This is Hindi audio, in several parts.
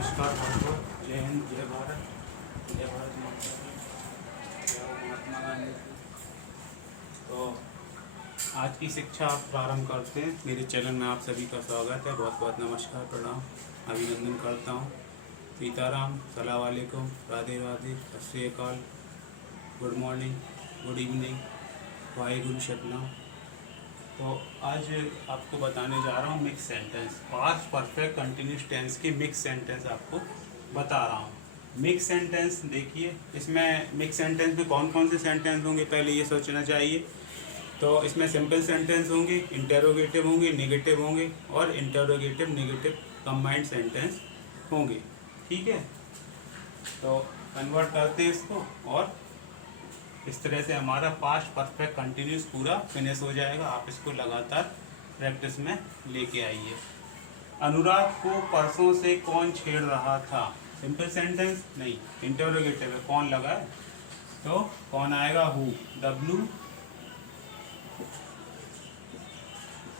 नमस्कार दोस्तों, जय हिंद, जय भारत, जय भारत माता की, जय हो महात्मा गांधी की। तो आज की शिक्षा प्रारंभ करते हैं। मेरे चैनल में आप सभी का स्वागत है। बहुत बहुत नमस्कार, प्रणाम, अभिनंदन करता हूँ। सीताराम, सलाम वालेकुम, Radhe Radhe, Sat Shri Akal, good morning, good evening, Waheguru Satnam. तो आज आपको बताने जा रहा हूँ mix sentence, past perfect continuous tense के मिक्स सेंटेंस आपको बता रहा हूँ। मिक्स सेंटेंस देखिए, इसमें मिक्स सेंटेंस में कौन कौन से सेंटेंस होंगे पहले ये सोचना चाहिए। तो इसमें सिंपल सेंटेंस होंगे, इंटेरोगेटिव होंगे, नेगेटिव होंगे और इंटेरोगेटिव नेगेटिव कंबाइंड सेंटेंस होंगे। ठीक है, तो कन्वर्ट करते हैं इसको और इस तरह से हमारा पास्ट परफेक्ट कंटिन्यूस पूरा फिनिश हो जाएगा। आप इसको लगातार प्रैक्टिस में लेके आइए। अनुराग को परसों से कौन छेड़ रहा था? सिंपल सेंटेंस नहीं, इंटरोगेटिव है। कौन लगा है तो कौन आएगा? Who, W,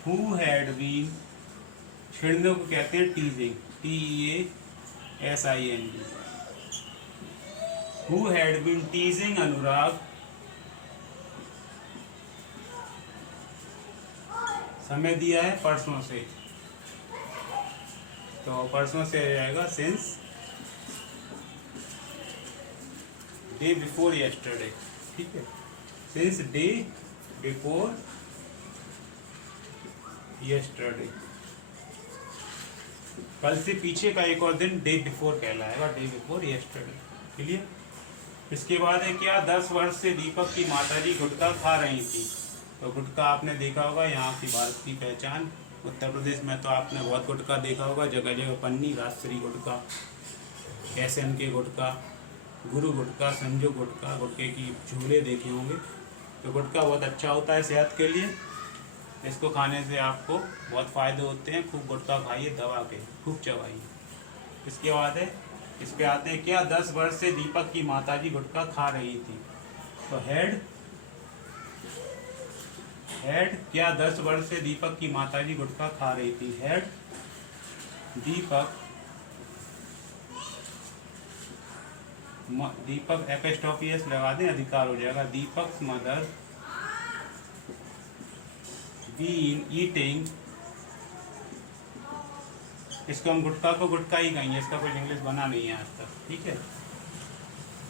who had been. छेड़ने को कहते हैं teasing, TEASING। Who had been teasing Anurag, समय दिया है परसों से, तो परसों से आ जाएगा सिंस डे बिफोर यस्टरडे। ठीक है, सिंस डे बिफोर यस्टरडे, कल से पीछे का एक और दिन डे बिफोर कहलाएगा, डे बिफोर यस्टरडे। क्लियर? इसके बाद है क्या? 10 वर्ष से दीपक की माताजी गुटखा खा रही थी। तो गुटखा आपने देखा होगा, यहाँ की भारत की पहचान। उत्तर प्रदेश में तो आपने बहुत गुटखा देखा होगा, जगह जगह पन्नी, राजश्री गुटखा, SNK गुटखा, गुरु गुटखा, संजू गुटखा, गुटखे की झूले देखे होंगे। तो गुटखा बहुत अच्छा होता है सेहत के लिए। इसको खाने से आपको बहुत फ़ायदे होते हैं। खूब गुटखा खाइए, दबा के खूब चबाइए। इसके बाद है, इस पे आते हैं क्या? 10 वर्ष से दीपक की माताजी गुटखा खा रही थी। तो हेड क्या? 10 वर्ष से दीपक की माताजी गुटखा खा रही थी। हेड दीपक एपिस्टोपियस लगा दें, अधिकार हो जाएगा। दीपक मदर बीन ईटिंग। इसको हम गुटखा को गुटखा ही कहेंगे, इसका कोई इंग्लिश बना नहीं है आज तक। ठीक है,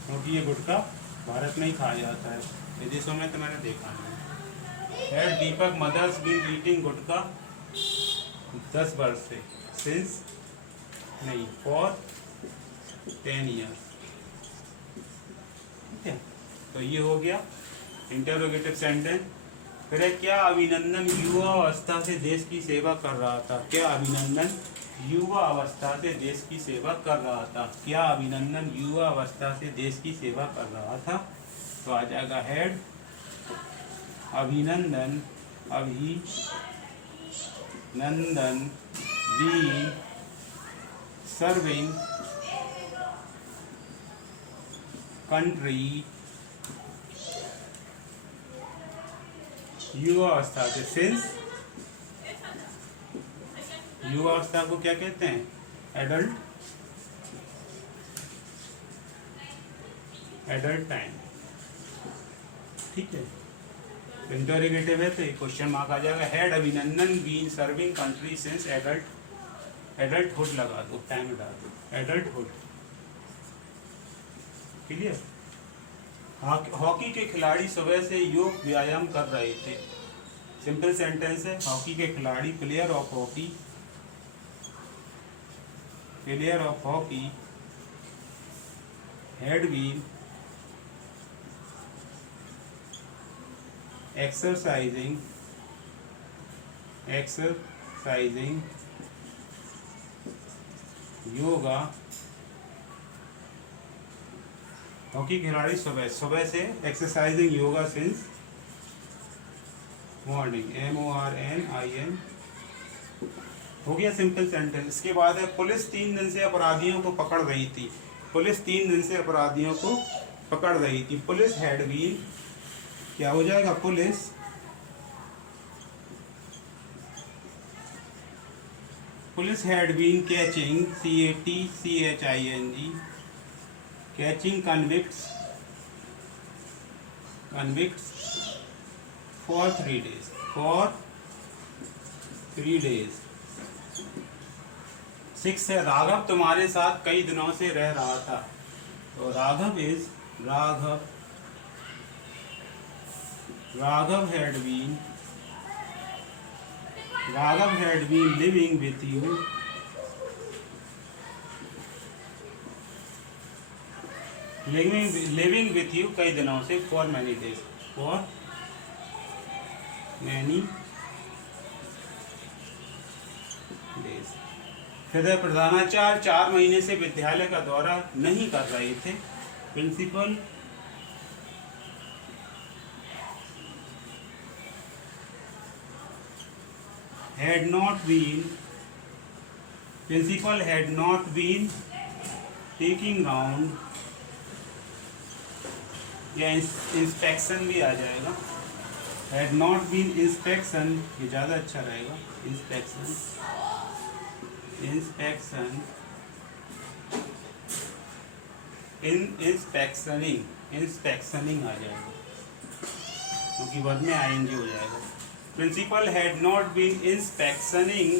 क्योंकि ये गुटखा भारत में ही खाया जाता है, विदेशों में तो मैंने देखा नहीं। Had Deepak mother's been eating gutkha 10 वर्ष से, सिंस नहीं, फॉर 10 ईयर्स। ठीक है, तो ये हो गया इंटरोगेटिव सेंटेंस। फिर है क्या? अभिनंदन युवा अवस्था से देश की सेवा कर रहा था। क्या? अभिनंदन युवा अवस्था से देश की सेवा कर रहा था। क्या? अभिनंदन युवा अवस्था से देश की सेवा कर रहा था। तो आ जाएगा हेड अभिनंदन बी सर्विंग कंट्री युवा अवस्था से, सिंस। युवा अवस्था को क्या कहते हैं? Adult time. ठीक है, इंटरोगेटिव है तो एक क्वेश्चन मार्क आ जाएगा। Had Abhinandan been serving country since adulthood लगा दो, टाइम डाल दो, एडल्टहुड। क्लियर? हॉकी के खिलाड़ी सुबह से योग व्यायाम कर रहे थे। सिंपल सेंटेंस है। हॉकी के खिलाड़ी, player of hockey had been exercising yoga. Hockey खिलाड़ी सुबह से exercising yoga since morning, MORNING। हो गया सिंपल सेंटेंस। इसके बाद है पुलिस 3 दिन से अपराधियों को पकड़ रही थी। पुलिस 3 दिन से अपराधियों को पकड़ रही थी। पुलिस हैड बीन, क्या हो जाएगा? Police Police had been catching CATCHING catching convicts for 3 days. For 3 days. 6 है, राघव तुम्हारे साथ कई दिनों से रह रहा था. तो Raghav had been living with you कई दिनों से. for many days. हृदय प्रधानाचार्य 4 महीने से विद्यालय का दौरा नहीं कर रहे थे. Principal had not been taking round, या इंस्पेक्शन भी आ जाएगा. had not been inspection, ये ज़्यादा अच्छा रहेगा. इंस्पेक्शनिंग आ जाएगा क्योंकि वर्ड में आएंगे हो जाएगा. प्रिंसिपल हैड नॉट बीन इंस्पेक्शनिंग,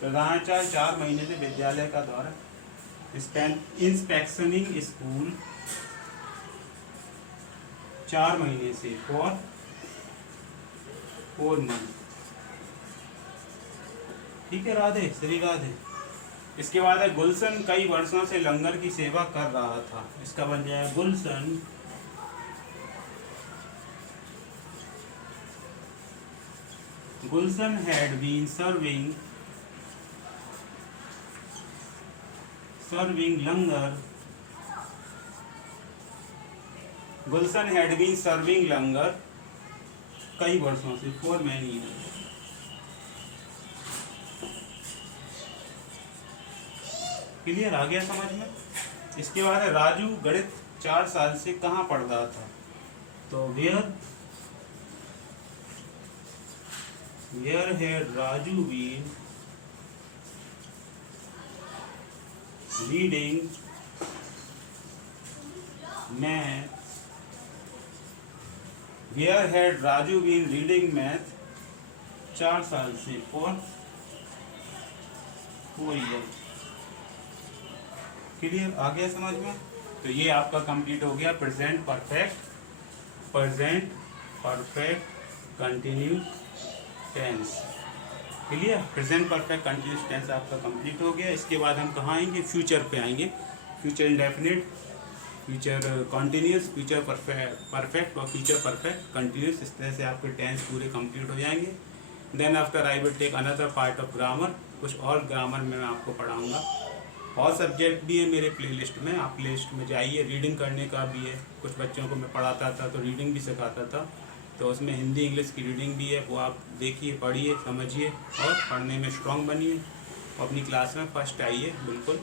प्रधानाचार्य 4 महीने से विद्यालय का दौरा. इंस्पेक्शनिंग स्कूल 4 महीने से. For 4 month. ठीक है, राधे श्री राधे. इसके बाद है गुलशन कई वर्षों से लंगर की सेवा कर रहा था. इसका बन जाए Gulshan had been serving langar. Gulshan had been serving langar कई वर्षों से. For many years. क्लियर आ गया समझ में. इसके बाद है राजू गणित 4 साल से कहाँ पढ़ रहा था. तो where had Raju been reading math? Where had Raju been reading math 4 साल से. for 4 years. क्लियर आ गया समझ में. तो ये आपका कंप्लीट हो गया present perfect continuous tense. Clear. Present perfect continuous tense आपका कंप्लीट हो गया. इसके बाद हम कहाँ आएंगे, फ्यूचर पे आएंगे. Future indefinite, future continuous, future perfect और फ्यूचर परफेक्ट कंटिन्यूस. इस तरह से आपके टेंस पूरे कंप्लीट हो जाएंगे. Then after I will take another part of grammar. कुछ और ग्रामर में मैं आपको पढ़ाऊँगा. और सब्जेक्ट भी है मेरे प्लेलिस्ट में. आप प्लेलिस्ट में जाइए. रीडिंग करने का भी है. कुछ बच्चों को मैं पढ़ाता था तो रीडिंग भी सिखाता था. तो उसमें हिंदी इंग्लिश की रीडिंग भी है. वो आप देखिए, पढ़िए, समझिए और पढ़ने में स्ट्रांग बनिए. अपनी क्लास में फर्स्ट आइए, बिल्कुल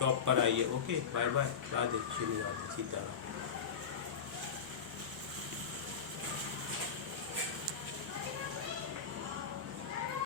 टॉप पर आइए. Okay, bye bye. Radhe Shri Radhe Sitaram.